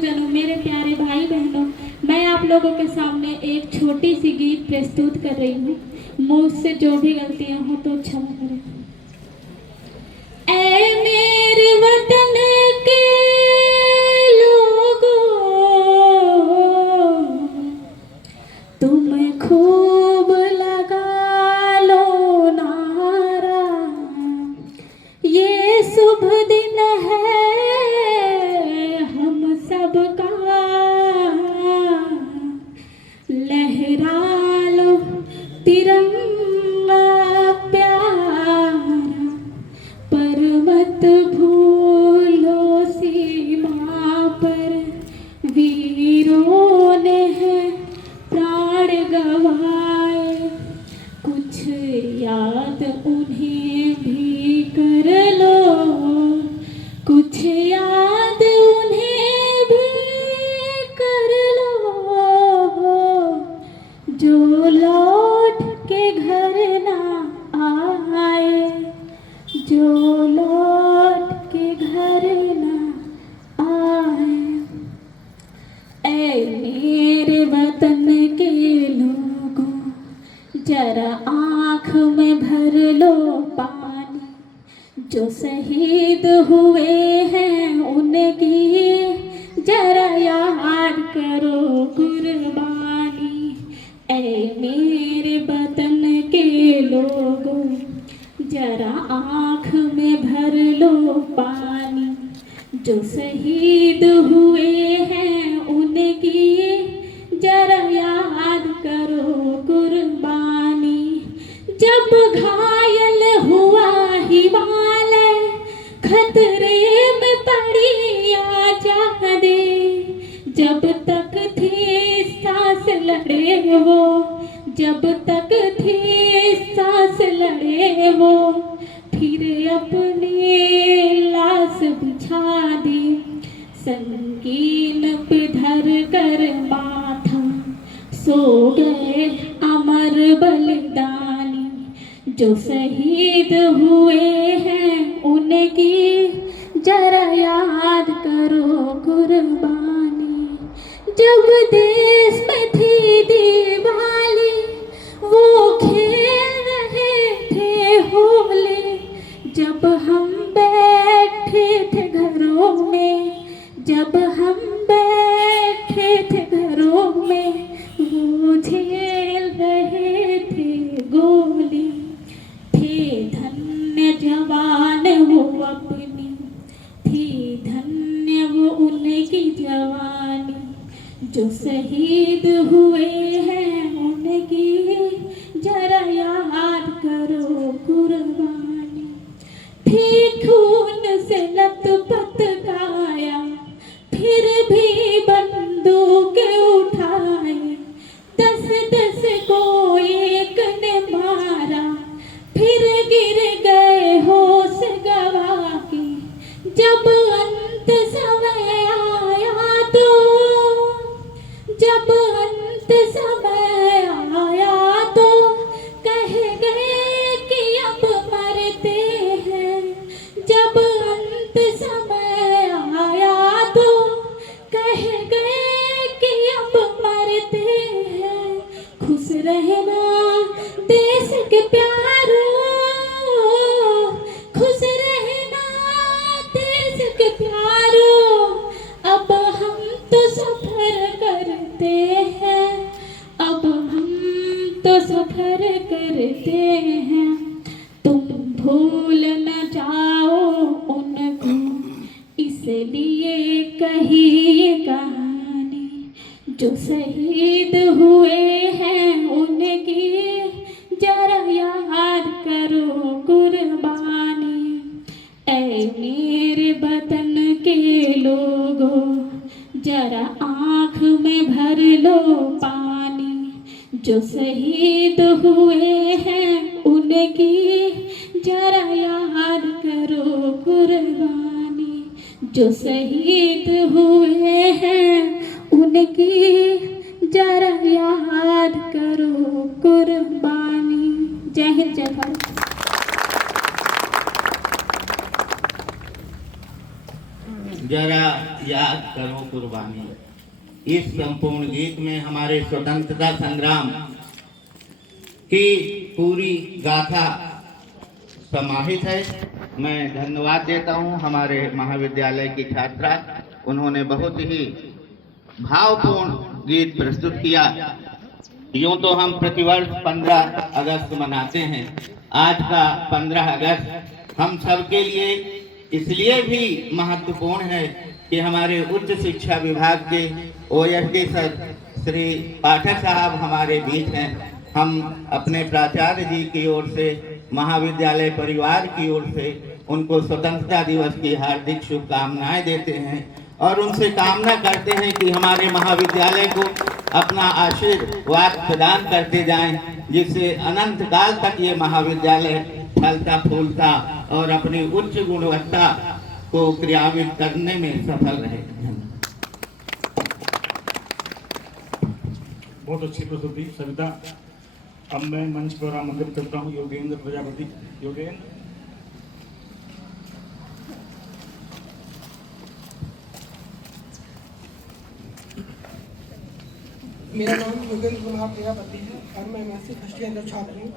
गुरुजनों, मेरे प्यारे भाई बहनों, मैं आप लोगों के सामने एक छोटी सी गीत प्रस्तुत कर रही हूँ। मुझसे जो भी गलतियाँ हो तो क्षमा करें। ऐ मेरे वतन के लोगों, तुम खूब लगा लो नारा, ये शुभ दिन है हम सबका, लहरा लो तिरंगा प्यारा, पर मत भूलो सीमा पर वीरों ने है प्राण गवाए, कुछ याद उन्हें भी कर लो, कुछ याद उन्हें भी कर लो, जो लौट के घर ना आए, जो लौट के घर ना आए। ऐ मेरे वतन के लोगों, जरा आँख में भर लो पानी, जो शहीद हुए हैं उनकी जरा याद करो कुर्बानी। ऐ मेरे वतन के लोगों, जरा आँख में भर लो पानी, जो शहीद हुए हैं उनकी जरा याद करो कुर्बानी। जब घायल हुआ हिमालय, खतरे में पड़ी आजादी, जब तक थी सांस लड़े वो, जब तक थी सांस लड़े वो, फिर अपनी लाश बिछा दी, संगीन पे धर कर माथा, सो गए अमर बलिदानी, जो शहीद हुए हैं उनकी जरा याद करो कुर्बानी। जब देश में थी दिवाली, वो खेल रहे थे होली, जब हम बैठे थे घरों में, जब हम बैठे थे घरों में, वो झेल रहे थे गोली, थे धन्य जवान वो अपनी, थी धन्य वो उनकी जवानी, जो शहीद हुए हैं उनकी जरा याद करो कुर्बानी। थी खून से लथपथ काया, फिर भी बंदूक उठाए, 10-10 को एक ने मारा, फिर गिर गए होश गवा के, जब अंत समय आया तो, जब अंत समय आया तो, कह गए कि अब मरते हैं, जब अंत समय आया तो, कह गए कि अब मरते हैं। खुश रहना देश के प्यारों, खुश रहना देश के प्यारों, अब हम तो सफर करते हैं, अब हम तो सफर करते हैं। तुम भूल न जाओ उनको, इसलिए कही ये कहानी, जो शहीद हुए हैं उनकी जरा याद करो कुर्बानी। ऐ मेरे वतन के लोगों, जरा आँख में भर लो पानी, जो शहीद हुए हैं उनकी जरा याद करो कुर्बानी, जो शहीद हुए हैं उनकी जरा याद करो कुर्बानी। जय हिंद, जय भारत। जरा याद करो कुर्बानी। इस संपूर्ण गीत में हमारे स्वतंत्रता संग्राम की पूरी गाथा समाहित है। मैं धन्यवाद देता हूं हमारे महाविद्यालय की छात्रा, उन्होंने बहुत ही भावपूर्ण गीत प्रस्तुत किया। यूं तो हम प्रतिवर्ष 15 अगस्त मनाते हैं। आज का 15 अगस्त हम सबके लिए इसलिए भी महत्वपूर्ण है कि हमारे उच्च शिक्षा विभाग के ओएसडी सर श्री पाठक साहब हमारे बीच हैं। हम अपने प्राचार्य जी की ओर से, महाविद्यालय परिवार की ओर से उनको स्वतंत्रता दिवस की हार्दिक शुभकामनाएं देते हैं और उनसे कामना करते हैं कि हमारे महाविद्यालय को अपना आशीर्वाद प्रदान करते जाएं, जिससे अनंत काल तक ये महाविद्यालय फलता फूलता और अपनी उच्च गुणवत्ता को क्रियान्वित करने में सफल रहे। बहुत अच्छी प्रस्तुति सविता। अब मैं मंच पर आमंत्रित करता हूँ योगेंद्र प्रजापति। योगेंद्र। मेरा नाम योगेंद्र कुमार प्रजापति है और मैं एमएससी फर्स्ट ईयर का छात्र हूँ।